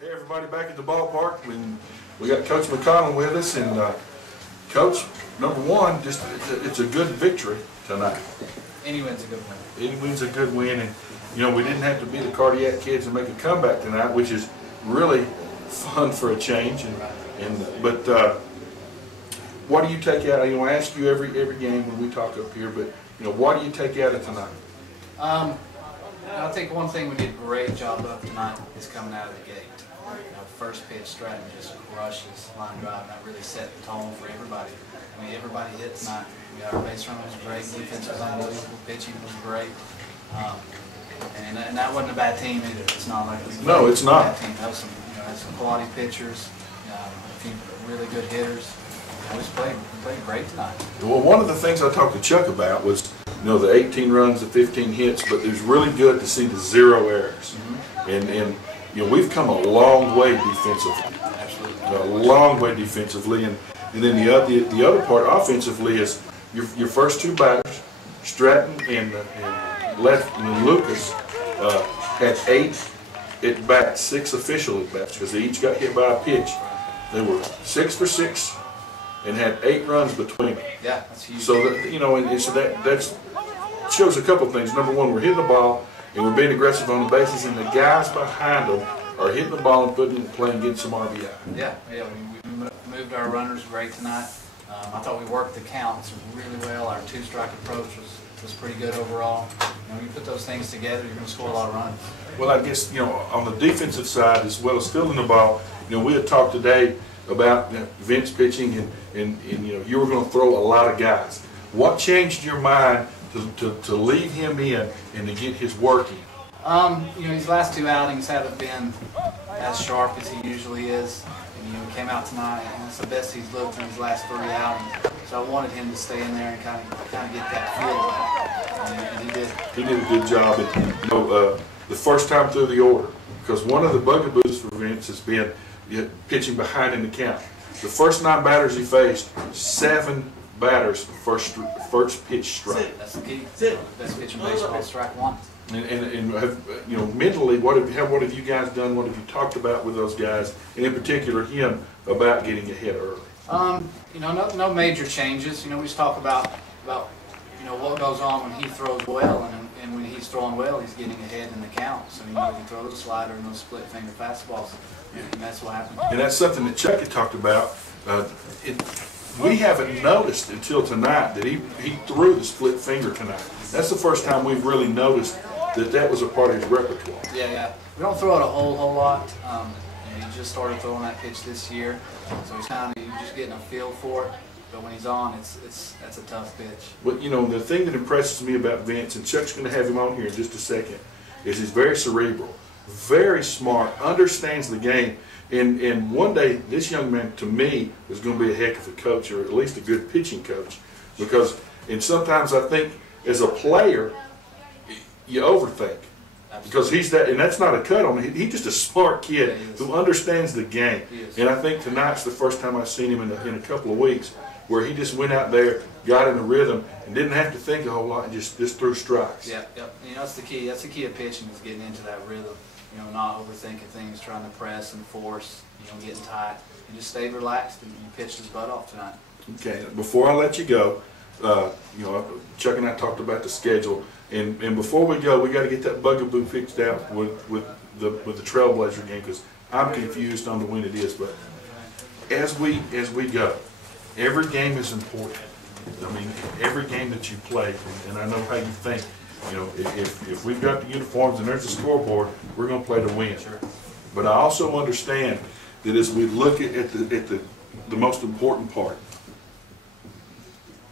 Hey everybody, back at the ballpark. We got Coach McConnell with us, and Coach, number one, just it's a good victory tonight. Any win's a good win. Any win's a good win, and you know we didn't have to be the Cardiac Kids and make a comeback tonight, which is really fun for a change. But what do you take out? You know, I ask you every game when we talk up here, but you know, what do you take out of tonight? I think one thing we did a great job of tonight is coming out of the gate. You know, first pitch, Stratton just crushes line drive, and that really set the tone for everybody. I mean, everybody hit tonight. Our base running was great, defense was unbelievable, pitching was great, and that wasn't a bad team either. It's not like we no, it's not. A bad team. That was some quality pitchers, a few really good hitters. We played great tonight. Well, one of the things I talked to Chuck about was, you know, the 18 runs, the 15 hits, but it was really good to see the 0 errors. And you know, we've come a long way defensively. Absolutely. A long way defensively, and then the other part offensively is your first two batters, Stratton and Lucas, had 8 at bats, 6 official at bats, because they each got hit by a pitch. They were 6 for 6. And had 8 runs between them. Yeah, that's huge. So that, you know, and so that shows a couple of things. Number one, we're hitting the ball and we're being aggressive on the bases, and the guys behind them are hitting the ball and putting it in play and getting some RBI. Yeah, we moved our runners great tonight. I thought we worked the counts really well. Our 2-strike approach was pretty good overall. You know, you put those things together, you're going to score a lot of runs. Well, I guess, you know, on the defensive side as well as stealing the ball, you know, we had talked today about Vince pitching, and you know, you were going to throw a lot of guys. What changed your mind to leave him in and to get his work in? You know, his last 2 outings haven't been as sharp as he usually is. And, you know, he came out tonight, and it's the best he's looked in his last 3 outings. So I wanted him to stay in there and kind of get that feel of it. And he did. He did a good job. And, you know, the first time through the order, because one of the bugaboos for Vince has been pitching behind in the count. The first 9 batters he faced, 7 batters first pitch strike. That's the key. Best pitch in baseball, strike 1. And have, you know, mentally, what have you guys done? What have you talked about with those guys, and in particular him, about getting ahead early? You know, no major changes. You know, we just talk about you know what goes on when he throws well, and when he's throwing well, he's getting ahead in the count. So you know, he can throw the slider and those split finger fastballs. And that's what happened. And that's something that Chuck had talked about. We haven't noticed until tonight that he threw the split finger tonight. That's the first time we've really noticed that was a part of his repertoire. Yeah. We don't throw it a whole lot. He just started throwing that pitch this year, so he's just getting a feel for it. But when he's on, that's a tough pitch. But you know, the thing that impresses me about Vince, and Chuck's going to have him on here in just a second, is he's very cerebral. Very smart, understands the game, and one day this young man, to me, is going to be a heck of a coach, or at least a good pitching coach, and sometimes I think as a player you overthink. Absolutely. Because he's that, and that's not a cut on him. He's just a smart kid who understands the game, and I think tonight's the first time I've seen him in a couple of weeks where he just went out there, got in the rhythm, and didn't have to think a whole lot, and just threw strikes. Yeah. You know, that's the key. That's the key of pitching, is getting into that rhythm. You know, not overthinking things, trying to press and force, you know, getting tight. And just stay relaxed, and you pitched his butt off tonight. Okay, before I let you go, you know, Chuck and I talked about the schedule, and before we go, we got to get that bugaboo fixed out with the Trailblazer game, because I'm confused on when it is. But as we go, every game is important. I mean, every game that you play, and I know how you think. You know, if we've got the uniforms and there's a scoreboard, we're going to play to win. Sure. But I also understand that as we look at the most important part,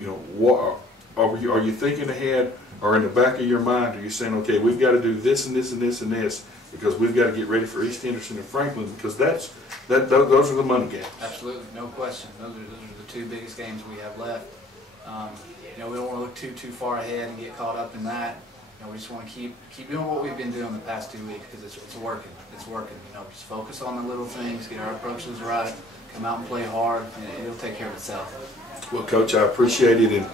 you know, what are you thinking ahead, or in the back of your mind are you saying, okay, we've got to do this and this and this and this because we've got to get ready for East Henderson and Franklin, because those are the money games. Absolutely, no question. Those are the 2 biggest games we have left. You know, we don't want to look too far ahead and get caught up in that. You know, we just want to keep doing what we've been doing the past 2 weeks, because it's working. It's working. You know, just focus on the little things, get our approaches right, come out and play hard, and it'll take care of itself. Well, Coach, I appreciate it,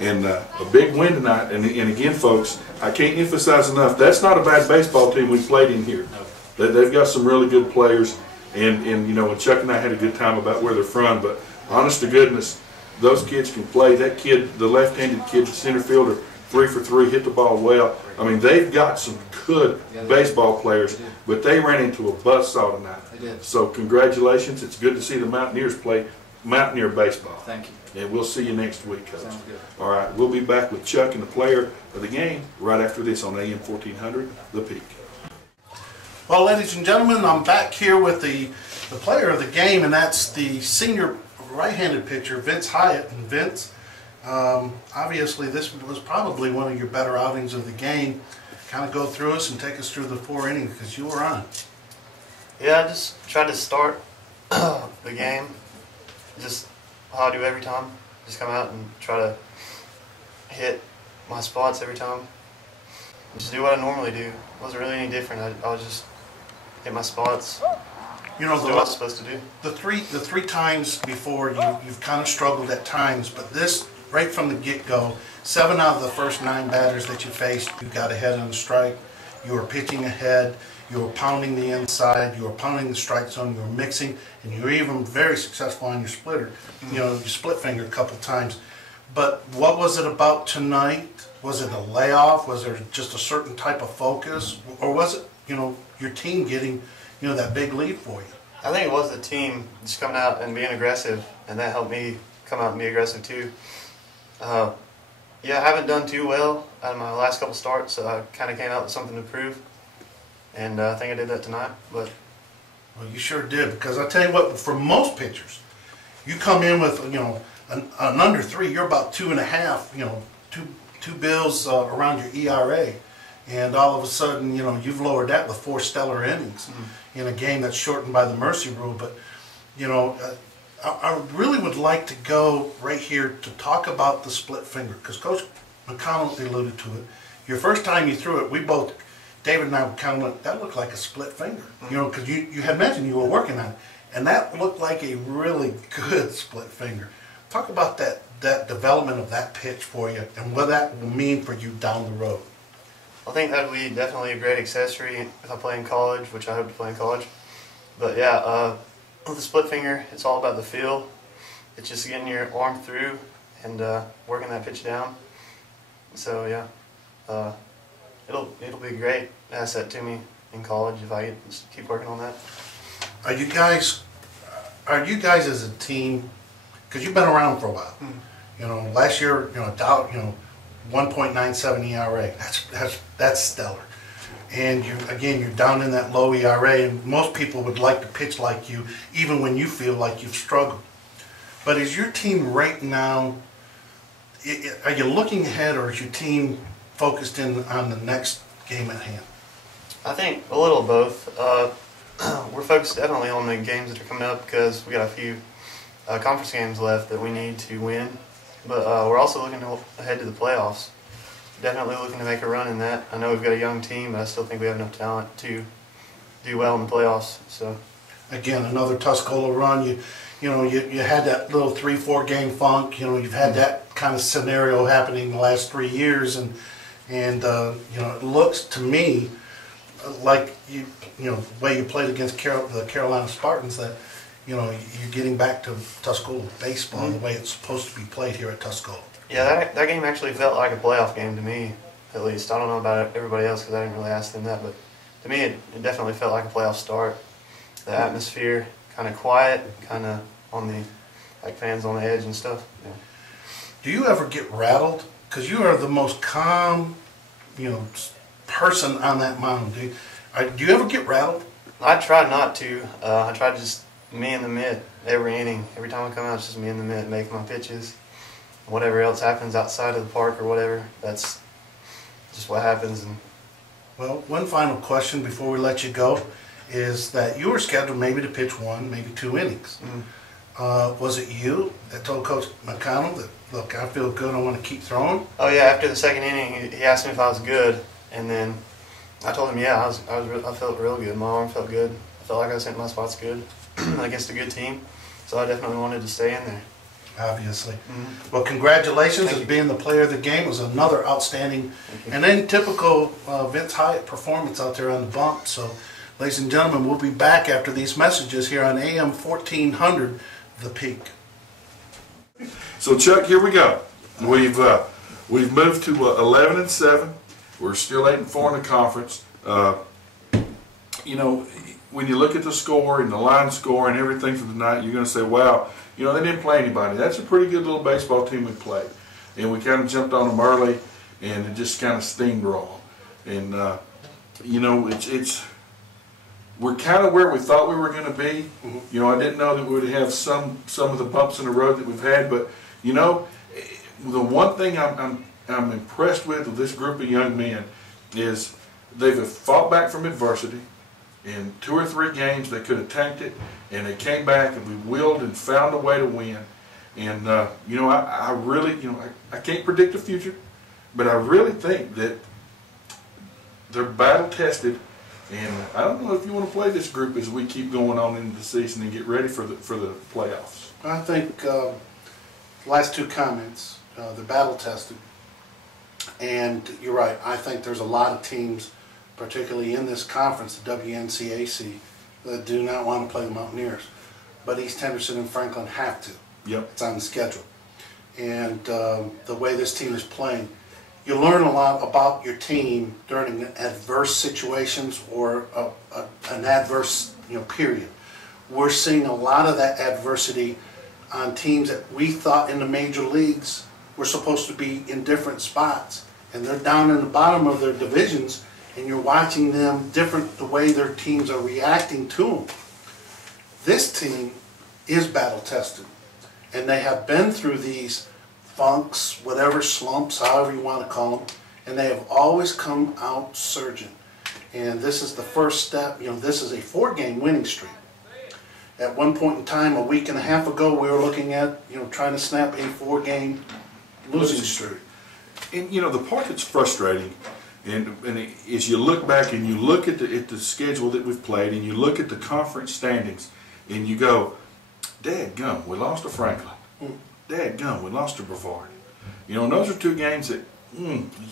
and a big win tonight. And again, folks, I can't emphasize enough, that's not a bad baseball team we played in here. No. They've got some really good players, and you know, and Chuck and I had a good time about where they're from. But honest to goodness, those kids can play. That kid, the left-handed kid, the center fielder, 3 for 3, hit the ball well. I mean, they've got some good baseball players, but they ran into a buzzsaw tonight. So congratulations. It's good to see the Mountaineers play Mountaineer baseball. Thank you. And we'll see you next week, Coach. Sounds good. All right, we'll be back with Chuck and the player of the game right after this on AM 1400, The Peak. Well, ladies and gentlemen, I'm back here with the player of the game, and that's the senior right-handed pitcher, Vince Hyatt. And Vince, obviously this was probably one of your better outings of the game. Kind of go through us and take us through the 4 innings because you were on. Yeah, I just tried to start the game just how I do every time. Just come out and try to hit my spots every time. Just do what I normally do. It wasn't really any different. I was just hit my spots. You know, Do what I was supposed to do. the three times before you've kind of struggled at times, but this right from the get-go, 7 out of the first 9 batters that you faced, you got ahead on the strike. You were pitching ahead. You were pounding the inside. You were pounding the strike zone. You were mixing, and you were even very successful on your splitter. You know, you split finger a couple times. But what was it about tonight? Was it a layoff? Was there just a certain type of focus, or was it, you know, your team getting, you know, that big lead for you? I think it was the team just coming out and being aggressive, and that helped me come out and be aggressive too. Yeah, I haven't done too well out of my last couple starts, so I kind of came out with something to prove, and I think I did that tonight. But Well, you sure did, because I tell you what, for most pitchers, you come in with, you know, an under 3, you're about 2.5, you know, two bills around your ERA, and all of a sudden, you know, you've lowered that with 4 stellar innings in a game that's shortened by the mercy rule. But, you know, I really would like to go right here to talk about the split finger, because Coach McConnell alluded to it. Your first time you threw it, we both, David and I kind of went, that looked like a split finger, you know, because you had mentioned you were working on it, and that looked like a really good split finger. Talk about that development of that pitch for you and what that will mean for you down the road. I think that would be definitely a great accessory if I play in college, which I hope to play in college. But yeah, with the split finger, it's all about the feel. It's just getting your arm through and working that pitch down. So yeah, it'll be a great asset to me in college if I just keep working on that. Are you guys as a team, because you've been around for a while, you know, last year, you know, 1.97 ERA, that's stellar. And you're down in that low ERA, and most people would like to pitch like you, even when you feel like you've struggled. But is your team right now, are you looking ahead, or is your team focused in on the next game at hand? I think a little of both. We're focused definitely on the games that are coming up because we got a few conference games left that we need to win. But we're also looking ahead to the playoffs. Definitely looking to make a run in that. I know we've got a young team, but I still think we have enough talent to do well in the playoffs. So again, another Tuscola run. You know, you had that little 3-4 game funk. You know, you've had that kind of scenario happening the last 3 years, and you know, it looks to me like you know, the way you played against the Carolina Spartans, that, you know, you're getting back to Tuscola baseball the way it's supposed to be played here at Tuscola. yeah, that game actually felt like a playoff game to me, at least. I don't know about everybody else because I didn't really ask them that, but to me it definitely felt like a playoff start. The atmosphere, kind of quiet, kind of on the, like, fans on the edge and stuff. Yeah. Do you ever get rattled? Because you are the most calm, you know, person on that mound. Do you ever get rattled? I try not to. I try to just me in the mitt every inning. Every time I come out, it's just me in the mitt, making my pitches. Whatever else happens outside of the park or whatever, that's just what happens. And Well, one final question before we let you go is that you were scheduled maybe to pitch 1, maybe 2 innings. Was it you that told Coach McConnell that, look, I feel good, I want to keep throwing? oh yeah, after the second inning, he asked me if I was good, and then I told him yeah, I felt real good. My arm felt good. I felt like I was hitting my spots good against a good team, so I definitely wanted to stay in there. Obviously. Well, congratulations as being the player of the game. It was another outstanding and then typical Vince Hyatt performance out there on the bump. So Ladies and gentlemen, we'll be back after these messages here on AM 1400, The Peak. So Chuck, here we go. We've moved to 11-7. We're still 8-4 in the conference. You know, when you look at the score and the line score and everything from tonight, you're going to say, wow, you know, they didn't play anybody. That's a pretty good little baseball team we played. And we kind of jumped on them early, and it just kind of steamrolled. And, you know, we're kind of where we thought we were going to be. You know, I didn't know that we would have some of the bumps in the road that we've had, but, you know, the one thing I'm impressed with this group of young men is they've fought back from adversity. In 2 or 3 games, they could have tanked it, and they came back, and we willed and found a way to win. And, you know, I really, you know, I can't predict the future, but I really think that they're battle-tested, and I don't know if you want to play this group as we keep going on into the season and get ready for the playoffs. I think last 2 comments, they're battle-tested, and you're right. I think there's a lot of teams, particularly in this conference, the WNCAC, that do not want to play the Mountaineers. But East Henderson and Franklin have to. Yep. It's on the schedule. And the way this team is playing, you learn a lot about your team during adverse situations or an adverse period. We're seeing a lot of that adversity on teams that we thought in the major leagues were supposed to be in different spots. And they're down in the bottom of their divisions, and you're watching them different, the way their teams are reacting to them. This team is battle tested, and they have been through these funks, whatever, slumps, however you want to call them, and they have always come out surging. And this is the first step. This is a 4-game winning streak. At one point in time, a week and a half ago, we were looking at trying to snap a 4-game losing streak. And the part that's frustrating, and as you look back and you look at the schedule that we've played, and you look at the conference standings, and you go, dadgum, we lost to Franklin. Dadgum, we lost to Brevard. And those are 2 games that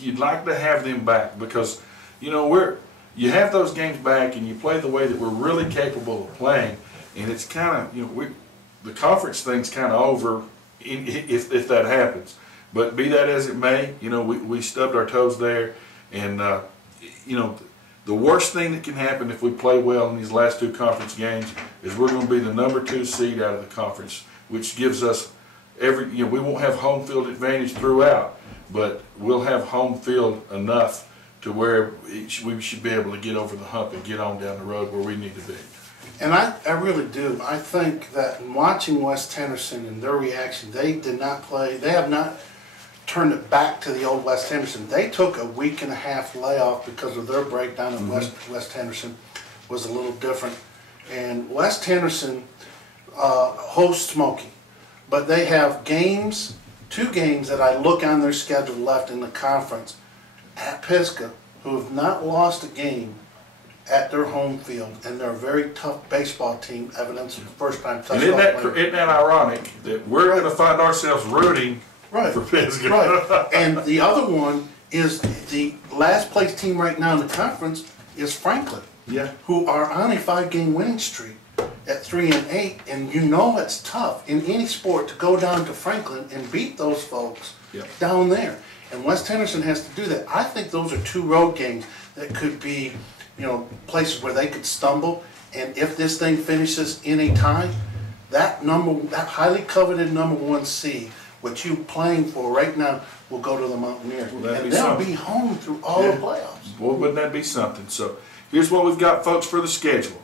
you'd like to have them back, because you have those games back and you play the way that we're really capable of playing, and it's kind of the conference thing's kind of over if that happens. But be that as it may, we stubbed our toes there, and the worst thing that can happen if we play well in these last 2 conference games is we're going to be the number 2 seed out of the conference, which gives us we won't have home field advantage throughout, but we'll have home field enough to where we should be able to get over the hump and get on down the road where we need to be. And I really do. I think that in watching West Henderson and their reaction, they did not play. They have not turned it back to the old West Henderson. They took a week and a half layoff because of their breakdown, and West Henderson was a little different. And West Henderson hosts Smoky, but they have 2 games that I look on their schedule left in the conference at Pisgah, who have not lost a game at their home field, and they're a very tough baseball team, evidence of the first time Tuscola. And isn't that ironic that we're going to find ourselves rooting for Pisgah? Right. And the other one is the last place team right now in the conference is Franklin, who are on a 5-game winning streak at 3-8, and it's tough in any sport to go down to Franklin and beat those folks down there. And West Henderson has to do that. I think those are 2 road games that could be, places where they could stumble. And if this thing finishes in a tie, that highly coveted number 1 seed, which you're playing for right now, will go to the Mountaineers. And they'll be home through all the playoffs. Boy, wouldn't that be something? So here's what we've got, folks, for the schedule.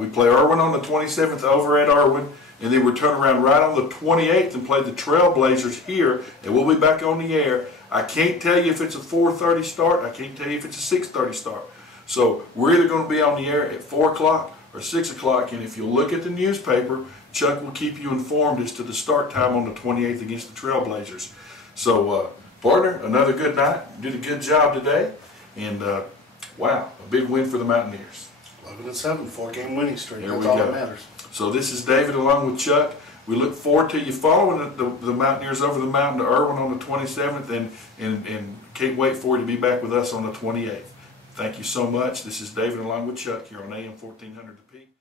We play Irwin on the 27th over at Irwin, and then we turn around right on the 28th and play the Trailblazers here, and we'll be back on the air. I can't tell you if it's a 4:30 start. I can't tell you if it's a 6:30 start. So we're either going to be on the air at 4 o'clock or 6 o'clock, and if you look at the newspaper, Chuck will keep you informed as to the start time on the 28th against the Trailblazers. So, partner, another good night. You did a good job today, and wow, a big win for the Mountaineers. 11-7, 4-game winning streak. There That's we all go. that matters. So this is David along with Chuck. We look forward to you following the Mountaineers over the mountain to Irwin on the 27th, and can't wait for you to be back with us on the 28th. Thank you so much. This is David along with Chuck here on AM 1400 The Peak.